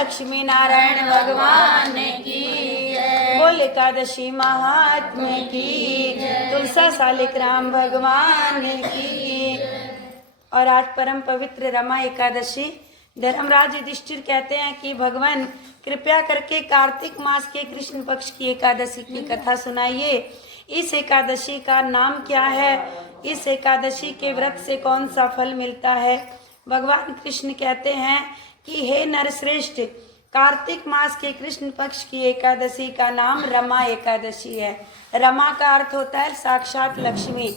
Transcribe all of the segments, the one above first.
लक्ष्मी नारायण भगवान की जय। बोल एकादशी महात्म्य की, तुलसा सालिक राम भगवान की। और आज परम पवित्र रमा एकादशी। धर्मराज युधिष्ठिर कहते हैं कि भगवान कृपया करके कार्तिक मास के कृष्ण पक्ष की एकादशी की कथा सुनाइए। इस एकादशी का नाम क्या है? इस एकादशी के व्रत से कौन सा फल मिलता है? भगवान कृष्ण कहते हैं कि हे नरश्रेष्ठ, कार्तिक मास के कृष्ण पक्ष की एकादशी का नाम रमा एकादशी है। रमा का अर्थ होता है साक्षात लक्ष्मी।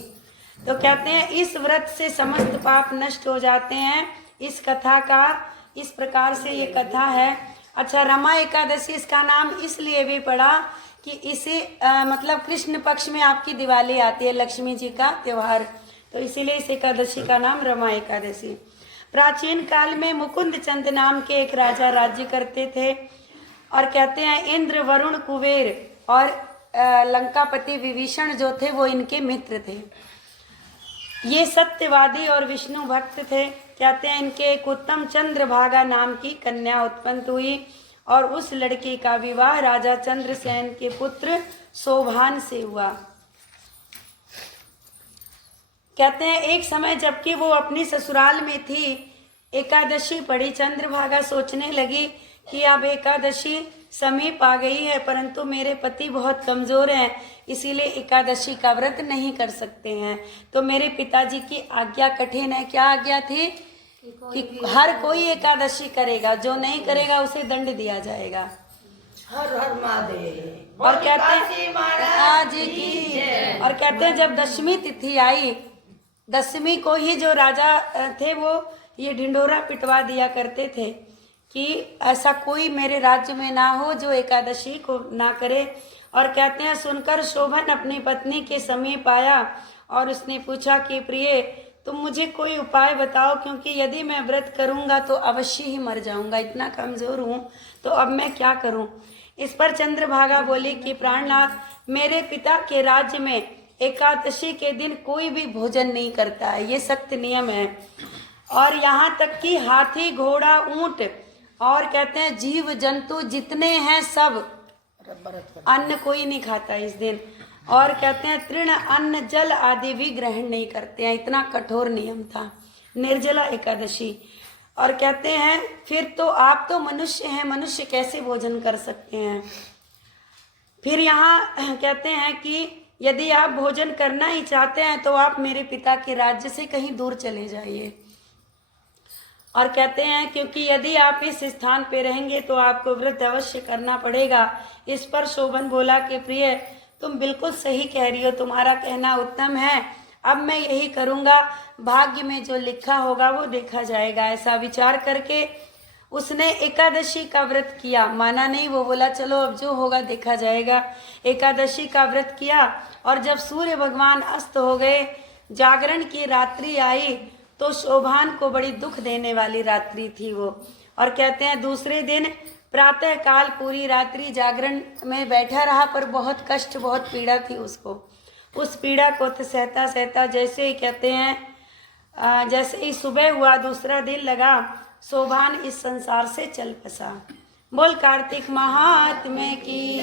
तो कहते हैं इस व्रत से समस्त पाप नष्ट हो जाते हैं। इस कथा का इस प्रकार से ये कथा है। अच्छा, रमा एकादशी इसका नाम इसलिए भी पड़ा कि इसे मतलब कृष्ण पक्ष में आपकी दिवाली आती है, लक्ष्मी जी का त्योहार, तो इसीलिए इस एकादशी का नाम रमा एकादशी। प्राचीन काल में मुकुंद चंद नाम के एक राजा राज्य करते थे और कहते हैं इंद्र, वरुण, कुबेर और लंकापति विभीषण जो थे वो इनके मित्र थे। ये सत्यवादी और विष्णु भक्त थे। कहते हैं इनके एक उत्तम चंद्रभागा नाम की कन्या उत्पन्न हुई और उस लड़की का विवाह राजा चंद्रसेन के पुत्र शोभान से हुआ। कहते हैं एक समय जबकि वो अपनी ससुराल में थी, एकादशी पड़ी। चंद्रभागा सोचने लगी कि अब एकादशी समीप आ गई है, परंतु मेरे पति बहुत कमजोर हैं, इसीलिए एकादशी का व्रत नहीं कर सकते हैं। तो मेरे पिताजी की आज्ञा कठिन है। क्या आज्ञा थी? कि हर कोई एकादशी करेगा, जो नहीं करेगा उसे दंड दिया जाएगा। हर हर महादेव। और कहते हैं आज की, और कहते हैं जब दशमी तिथि आई, दशमी को ही जो राजा थे वो ये ढिंडोरा पिटवा दिया करते थे कि ऐसा कोई मेरे राज्य में ना हो जो एकादशी को ना करे। और कहते हैं सुनकर शोभन अपनी पत्नी के समीप आया और उसने पूछा कि प्रिय, तुम मुझे कोई उपाय बताओ, क्योंकि यदि मैं व्रत करूंगा तो अवश्य ही मर जाऊंगा, इतना कमजोर हूँ, तो अब मैं क्या करूं? इस पर चंद्रभागा बोली कि प्राणनाथ, मेरे पिता के राज्य में एकादशी के दिन कोई भी भोजन नहीं करता है, ये सख्त नियम है। और यहाँ तक कि हाथी, घोड़ा, ऊंट और कहते हैं जीव जंतु जितने हैं सब अन्न कोई नहीं खाता इस दिन। और कहते हैं तृण, अन्न, जल आदि भी ग्रहण नहीं करते हैं, इतना कठोर नियम था, निर्जला एकादशी। और कहते हैं फिर तो आप तो मनुष्य हैं, मनुष्य कैसे भोजन कर सकते हैं? फिर यहाँ कहते हैं कि यदि आप भोजन करना ही चाहते हैं तो आप मेरे पिता के राज्य से कहीं दूर चले जाइए। और कहते हैं क्योंकि यदि आप इस स्थान पे रहेंगे तो आपको व्रत अवश्य करना पड़ेगा। इस पर शोभन बोला कि प्रिय, तुम बिल्कुल सही कह रही हो, तुम्हारा कहना उत्तम है, अब मैं यही करूँगा, भाग्य में जो लिखा होगा वो देखा जाएगा। ऐसा विचार करके उसने एकादशी का व्रत किया। माना नहीं, वो बोला चलो अब जो होगा देखा जाएगा। एकादशी का व्रत किया और जब सूर्य भगवान अस्त हो गए, जागरण की रात्रि आई, तो शोभान को बड़ी दुख देने वाली रात्रि थी वो। और कहते हैं दूसरे दिन प्रातः काल पूरी रात्रि जागरण में बैठा रहा, पर बहुत कष्ट, बहुत पीड़ा थी उसको। उस पीड़ा को तो सहता सहता जैसे ही कहते हैं जैसे ही सुबह हुआ, दूसरा दिन लगा, शोभान इस संसार से चल बसा। बोल कार्तिक महात्म्य की,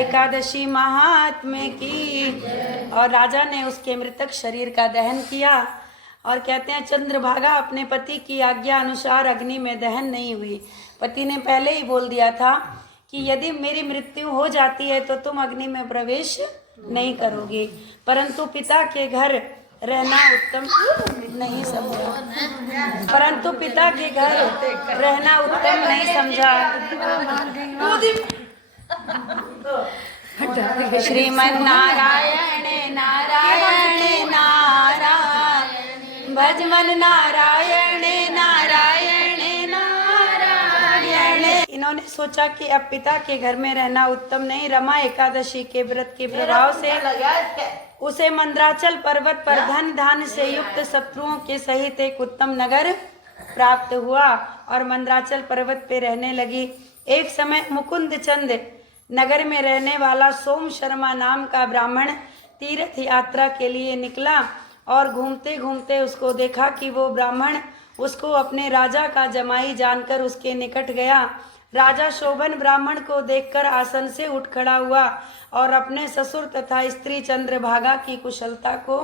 एकादशी महात्म्य की। और राजा ने उसके मृतक शरीर का दहन किया। और कहते हैं चंद्रभागा अपने पति की आज्ञा अनुसार अग्नि में दहन नहीं हुई। पति ने पहले ही बोल दिया था कि यदि मेरी मृत्यु हो जाती है तो तुम अग्नि में प्रवेश नहीं करोगे, परंतु पिता के घर रहना उत्तम नहीं समझा, परंतु पिता के घर रहना उत्तम नहीं समझा। श्रीमन नारायण नारायण नारायण, भजमन नारायण नारायण नारायण। इन्होंने सोचा कि अब पिता के घर में रहना उत्तम नहीं। रमा एकादशी के व्रत के प्रभाव से उसे मंद्राचल पर्वत पर धन धान से युक्त शत्रुओं के सहित एक उत्तम नगर प्राप्त हुआ और मंद्राचल पर्वत पे रहने लगी। एक समय मुकुंद चंद नगर में रहने वाला सोम शर्मा नाम का ब्राह्मण तीर्थ यात्रा के लिए निकला और घूमते घूमते उसको देखा कि वो ब्राह्मण उसको अपने राजा का जमाई जानकर उसके निकट गया। राजा शोभन ब्राह्मण को देखकर आसन से उठ खड़ा हुआ और अपने ससुर तथा स्त्री चंद्रभागा की कुशलता को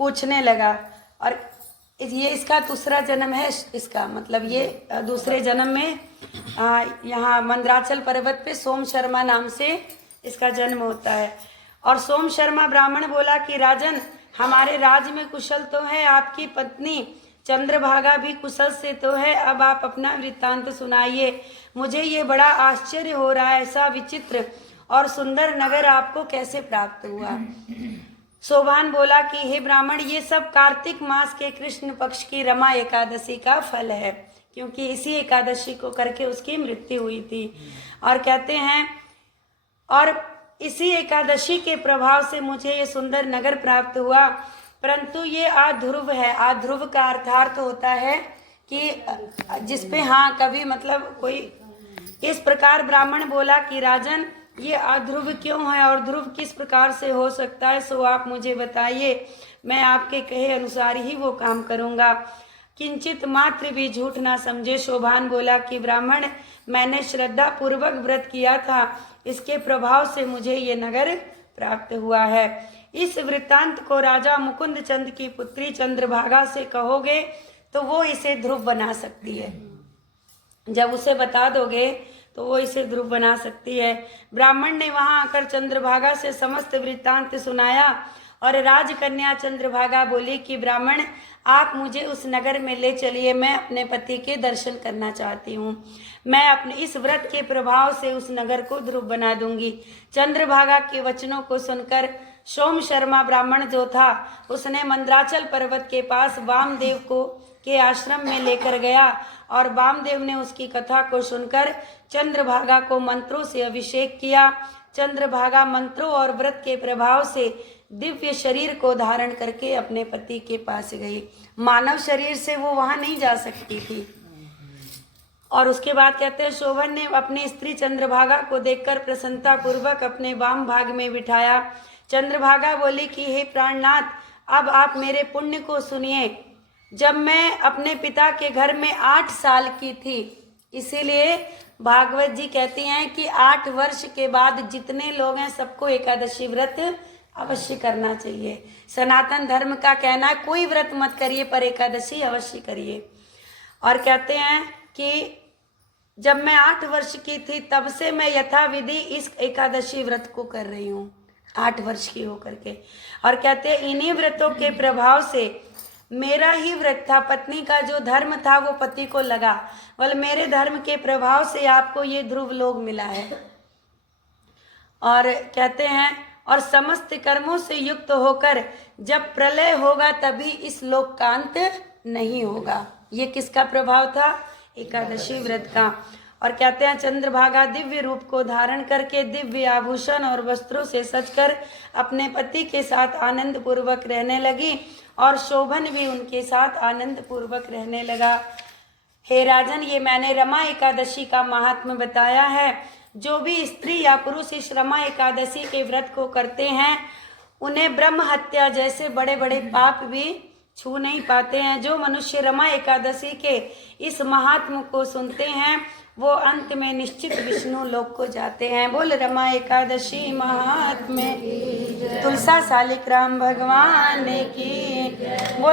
पूछने लगा। और ये इसका दूसरा जन्म है, इसका मतलब ये दूसरे जन्म में यहाँ मंदराचल पर्वत पे सोम शर्मा नाम से इसका जन्म होता है। और सोम शर्मा ब्राह्मण बोला कि राजन, हमारे राज में कुशल तो है, आपकी पत्नी चंद्रभागा भी कुशल से तो है, अब आप अपना वृत्तांत सुनाइए। मुझे ये बड़ा आश्चर्य हो रहा है, ऐसा विचित्र और सुंदर नगर आपको कैसे प्राप्त हुआ। शोभान बोला कि हे ब्राह्मण, ये सब कार्तिक मास के कृष्ण पक्ष की रमा एकादशी का फल है, क्योंकि इसी एकादशी को करके उसकी मृत्यु हुई थी। और कहते हैं, और इसी एकादशी के प्रभाव से मुझे ये सुंदर नगर प्राप्त हुआ, परंतु ये आध्रुव है। आध्रुव का अर्थार्थ होता है कि जिसपे हाँ कभी मतलब कोई, इस प्रकार ब्राह्मण बोला कि राजन, ये अध्रुव क्यों है और ध्रुव किस प्रकार से हो सकता है, सो आप मुझे बताइए, मैं आपके कहे अनुसार ही वो काम करूँगा। किंचित मात्र भी झूठ ना समझे। शोभान बोला कि ब्राह्मण, मैंने श्रद्धा पूर्वक व्रत किया था, इसके प्रभाव से मुझे ये नगर प्राप्त हुआ है। इस वृत्तांत को राजा मुकुंद चंद की पुत्री चंद्रभागा से कहोगे तो वो इसे ध्रुव बना सकती है। जब उसे बता दोगे तो वो इसे ध्रुव बना सकती है। ब्राह्मण ने वहां आकर चंद्रभागा से समस्त वृत्तांत सुनाया और राजकन्या चंद्रभागा बोली कि ब्राह्मण, आप मुझे उस नगर में ले चलिए, मैं अपने पति के दर्शन करना चाहती हूँ। मैं अपने इस व्रत के प्रभाव से उस नगर को ध्रुव बना दूंगी। चंद्रभागा के वचनों को सुनकर सोम शर्मा ब्राह्मण जो था, उसने मंदराचल पर्वत के पास वामदेव को के आश्रम में लेकर गया और वामदेव ने उसकी कथा को सुनकर चंद्रभागा को मंत्रों से अभिषेक किया। चंद्रभागा मंत्रों और व्रत के प्रभाव से दिव्य शरीर को धारण करके अपने पति के पास गई। मानव शरीर से वो वहां नहीं जा सकती थी। और उसके बाद कहते हैं, शोभन ने अपनी स्त्री चंद्रभागा को देखकर प्रसन्नता पूर्वक अपने वाम भाग में बिठाया। चंद्रभागा बोली कि हे प्राणनाथ, अब आप मेरे पुण्य को सुनिए। जब मैं अपने पिता के घर में 8 साल की थी, इसीलिए भागवत जी कहती हैं कि 8 वर्ष के बाद जितने लोग हैं सबको एकादशी व्रत अवश्य करना चाहिए। सनातन धर्म का कहना है कोई व्रत मत करिए पर एकादशी अवश्य करिए। और कहते हैं कि जब मैं 8 वर्ष की थी तब से मैं यथाविधि इस एकादशी व्रत को कर रही हूँ, 8 वर्ष की होकर के। और कहते हैं इन्हीं व्रतों के प्रभाव से मेरा ही व्रत था, पत्नी का जो धर्म था वो पति को लगा, बोले मेरे धर्म के प्रभाव से आपको ये ध्रुव लोग मिला है। और कहते हैं, और समस्त कर्मों से युक्त होकर जब प्रलय होगा तभी इस लोक का अंत नहीं होगा। ये किसका प्रभाव था? एकादशी व्रत का। और कहते हैं चंद्रभागा दिव्य रूप को धारण करके दिव्य आभूषण और वस्त्रों से सजकर अपने पति के साथ आनंद पूर्वक रहने लगी और शोभन भी उनके साथ आनंद पूर्वक रहने लगा। हे राजन, ये मैंने रमा एकादशी का महात्म्य बताया है। जो भी स्त्री या पुरुष इस रमा एकादशी के व्रत को करते हैं उन्हें ब्रह्म हत्या जैसे बड़े बड़े पाप भी छू नहीं पाते हैं। जो मनुष्य रमा एकादशी के इस महात्म्य को सुनते हैं वो अंत में निश्चित विष्णु लोक को जाते हैं। बोल रमा एकादशी महात्म्य, तुलसा शालिक राम भगवान की बोल।